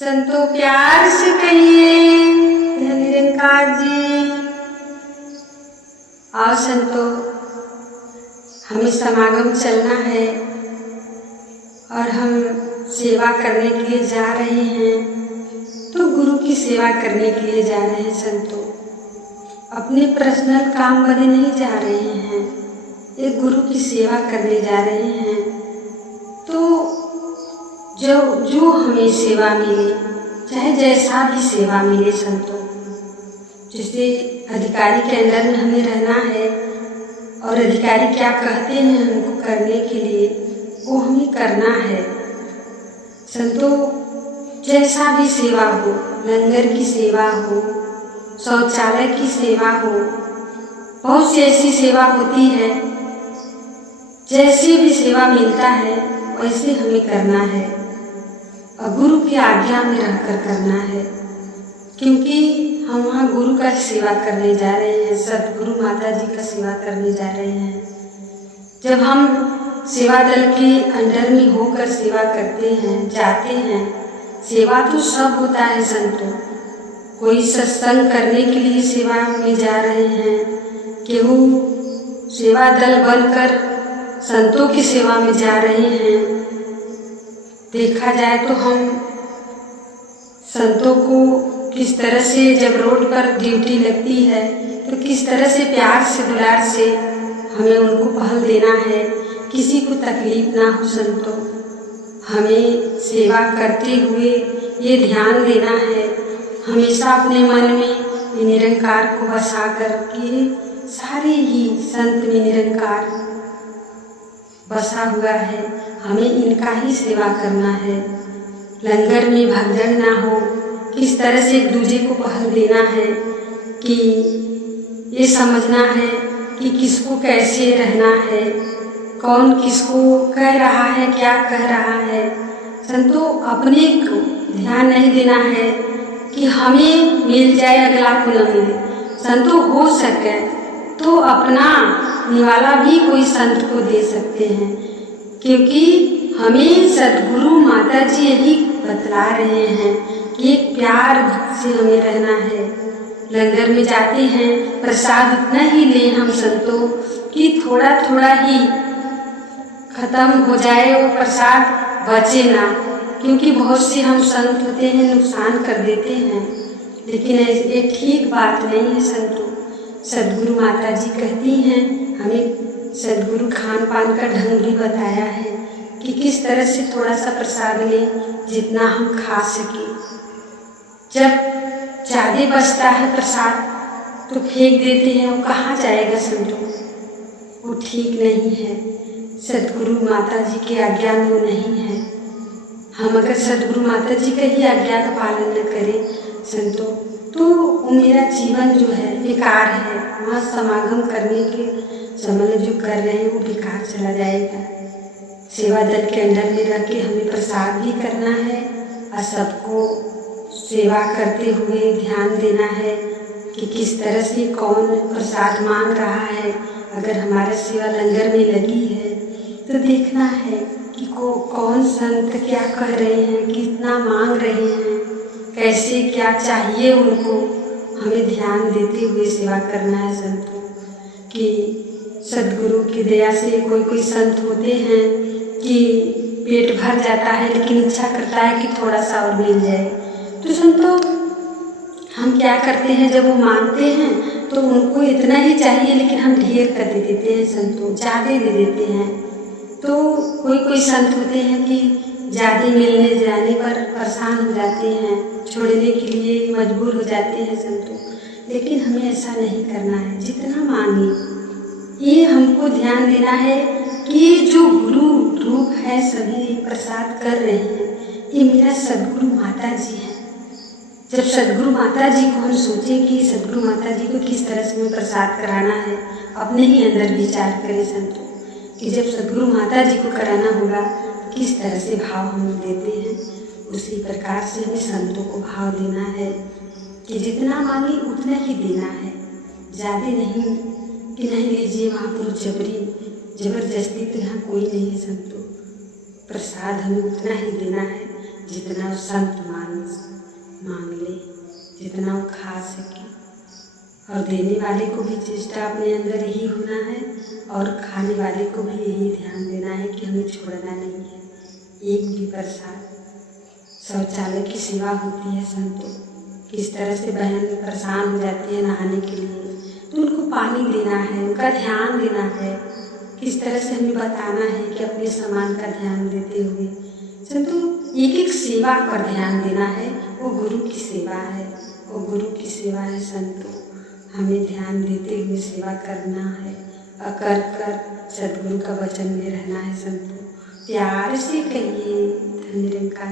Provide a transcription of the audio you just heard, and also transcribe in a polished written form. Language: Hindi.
संतों प्यार से कहिए निरंकार जी। आओ संतों, हमें समागम चलना है और हम सेवा करने के लिए जा रहे हैं। तो गुरु की सेवा करने के लिए जा रहे हैं संतों, अपने पर्सनल काम बने नहीं जा रहे हैं, एक गुरु की सेवा करने जा रहे हैं। तो जो हमें सेवा मिले, चाहे जैसा भी सेवा मिले संतों, जैसे अधिकारी के अंदर में हमें रहना है और अधिकारी क्या कहते हैं हमको करने के लिए वो हमें करना है संतों। जैसा भी सेवा हो, लंगर की सेवा हो, शौचालय की सेवा हो, बहुत सी ऐसी सेवा होती है, जैसी भी सेवा मिलता है वैसे हमें करना है और गुरु की आज्ञा में रहकर करना है, क्योंकि हम वहाँ गुरु का सेवा करने जा रहे हैं, सदगुरु माता जी का सेवा करने जा रहे हैं। जब हम सेवा दल के अंडर में होकर सेवा करते हैं, जाते हैं, सेवा तो सब होता है संतों। कोई सत्संग करने के लिए सेवा में जा रहे हैं, केहू सेवा दल बनकर संतों की सेवा में जा रहे हैं। देखा जाए तो हम संतों को किस तरह से जब रोड पर ड्यूटी लगती है तो किस तरह से प्यार से दुलार से हमें उनको पहल देना है, किसी को तकलीफ ना हो संतों। हमें सेवा करते हुए ये ध्यान देना है, हमेशा अपने मन में निरंकार को बसा कर के सारे ही संत में निरंकार बसा हुआ है, हमें इनका ही सेवा करना है। लंगर में भगदड़ ना हो, किस तरह से एक दूसरे को पहल देना है कि ये समझना है कि किसको कैसे रहना है, कौन किसको कह रहा है, क्या कह रहा है संतों। अपने को ध्यान नहीं देना है कि हमें मिल जाए अगला को न मिले संतों। हो सके तो अपना निवाला भी कोई संत को दे सकते हैं, क्योंकि हमें सदगुरु माता जी यही बतला रहे हैं कि प्यार से हमें रहना है। लंगर में जाते हैं, प्रसाद उतना ही लें हम संतों कि थोड़ा थोड़ा ही खत्म हो जाए, वो प्रसाद बचे ना, क्योंकि बहुत से हम संत होते हैं नुकसान कर देते हैं, लेकिन ये ठीक बात नहीं है संतों। सदगुरु माता जी कहती हैं, हमें सदगुरु खान पान का ढंग भी बताया है कि किस तरह से थोड़ा सा प्रसाद लें जितना हम खा सकें। जब ज़्यादा बचता है प्रसाद तो फेंक देते हैं, वो कहाँ जाएगा संतों, वो ठीक नहीं है। सदगुरु माता जी की आज्ञा में वो नहीं है। हम अगर सदगुरु माता जी का ही आज्ञा का पालन न करें संतों तो वो मेरा जीवन जो है बेकार है। वहाँ समागम करने के समय में जो कर रहे हैं वो बेकार चला जाएगा। सेवा दल के अंडर में रह के हमें प्रसाद भी करना है और सबको सेवा करते हुए ध्यान देना है कि किस तरह से कौन प्रसाद मांग रहा है। अगर हमारा सेवा लंगर में लगी है तो देखना है कि कौन संत क्या कह रहे हैं, कितना मांग रहे हैं, कैसे क्या चाहिए उनको, हमें ध्यान देते हुए सेवा करना है संतों। कि सदगुरु की दया से कोई संत होते हैं कि पेट भर जाता है लेकिन इच्छा करता है कि थोड़ा सा और मिल जाए। तो संतों हम क्या करते हैं, जब वो मांगते हैं तो उनको इतना ही चाहिए लेकिन हम ढेर कर दे देते हैं संतों, ज़्यादा दे देते हैं। तो कोई संत होते हैं कि ज़्यादा मिलने जाने पर परेशान हो जाते हैं, छोड़ने के लिए मजबूर हो जाते हैं संतों। लेकिन हमें ऐसा नहीं करना है, जितना मांगे ये हमको ध्यान देना है कि जो गुरु रूप है सभी प्रसाद कर रहे हैं, ये मेरा सदगुरु माता जी है। जब सदगुरु माता जी को हम सोचें कि सदगुरु माता जी को किस तरह से हमें प्रसाद कराना है, अपने ही अंदर विचार करें संतों कि जब सदगुरु माता जी को कराना होगा किस तरह से भाव हम देते हैं, उसी प्रकार से हमें संतों को भाव देना है कि जितना मांगे उतना ही देना है, ज़्यादा नहीं कि नहीं लीजिए महापुरुष जबरदस्ती तो यहाँ कोई नहीं है संतों। प्रसाद हमें उतना ही देना है जितना वो संत मांग ले, जितना वो खा सके। और देने वाले को भी चेष्टा अपने अंदर ही होना है और खाने वाले को भी यही ध्यान देना है कि हमें छोड़ना नहीं है एक भी प्रसाद। शौचालय की सेवा होती है संतों, किस तरह से बहन परेशान हो जाती है नहाने के लिए, तो उनको पानी देना है, उनका ध्यान देना है। किस तरह से हमें बताना है कि अपने सामान का ध्यान देते हुए संतों एक एक सेवा पर ध्यान देना है। वो गुरु की सेवा है, वो गुरु की सेवा है संतों। हमें ध्यान देते हुए सेवा करना है और कर कर सद्गुरु का वचन में रहना है संतों। प्यार से कहिए धन्य निरंकार।